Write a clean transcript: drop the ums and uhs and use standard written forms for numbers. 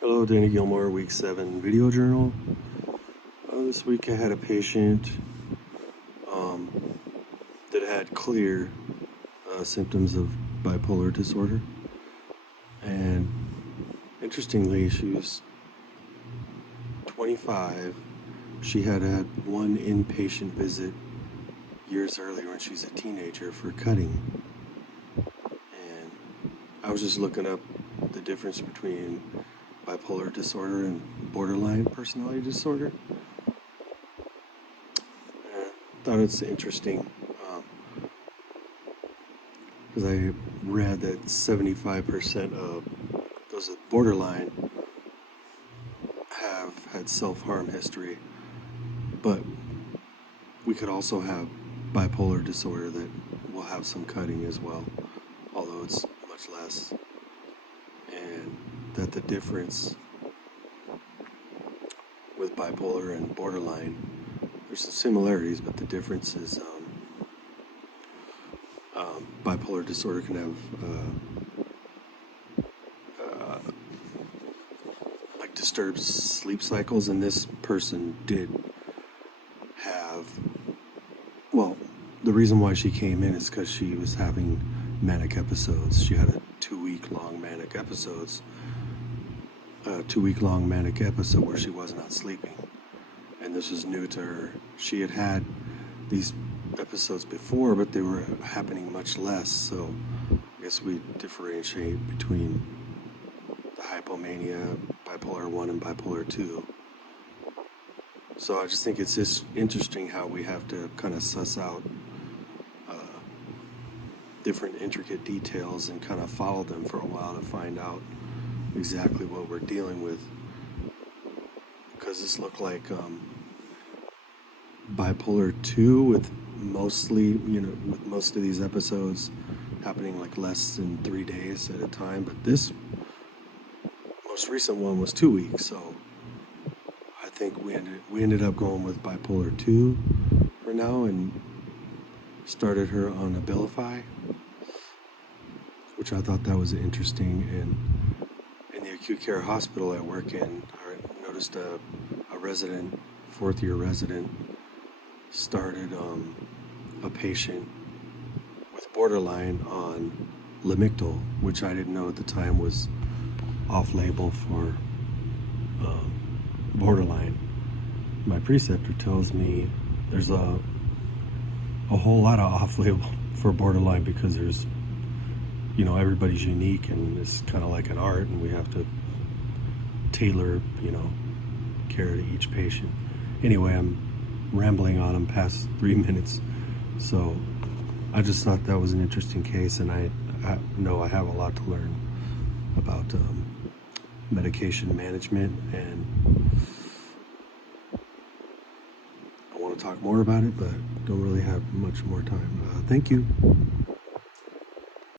Hello, Danny Gilmore, week 7 video journal. This week I had a patient that had clear symptoms of bipolar disorder. And interestingly, she was 25. She had had one inpatient visit years earlier when she was a teenager for cutting. And I was just looking up the difference between bipolar disorder and borderline personality disorder. I thought it's interesting because I read that 75% of those with borderline have had self-harm history, but we could also have bipolar disorder that will have some cutting as well, although it's much less. And that the difference with bipolar and borderline, there's some similarities, but the difference is bipolar disorder can have like disturbed sleep cycles, and this person did have, well, the reason why she came in is because she was having manic episodes. She had a 2-week-long manic episode where she was not sleeping, and this was new to her. She had had these episodes before, but they were happening much less, so I guess we differentiate between the hypomania, bipolar 1 and bipolar 2. So I just think it's just interesting how we have to kind of suss out different intricate details and kind of follow them for a while to find out exactly what we're dealing with, because this looked like bipolar 2 with most of these episodes happening like less than 3 days at a time, but this most recent one was 2 weeks, so I think we ended up going with bipolar 2 for now and started her on Abilify, which I thought that was interesting. And in the acute care hospital I work in, I noticed a resident, 4th-year resident, started a patient with borderline on Lamictal, which I didn't know at the time was off-label for borderline. My preceptor tells me there's a whole lot of off-label for borderline because there's, everybody's unique and it's kind of like an art, and we have to tailor, care to each patient. Anyway, I'm rambling on. I'm past 3 minutes, so I just thought that was an interesting case, and I know I have a lot to learn about medication management, and I want to talk more about it, but don't really have much more time. Thank you.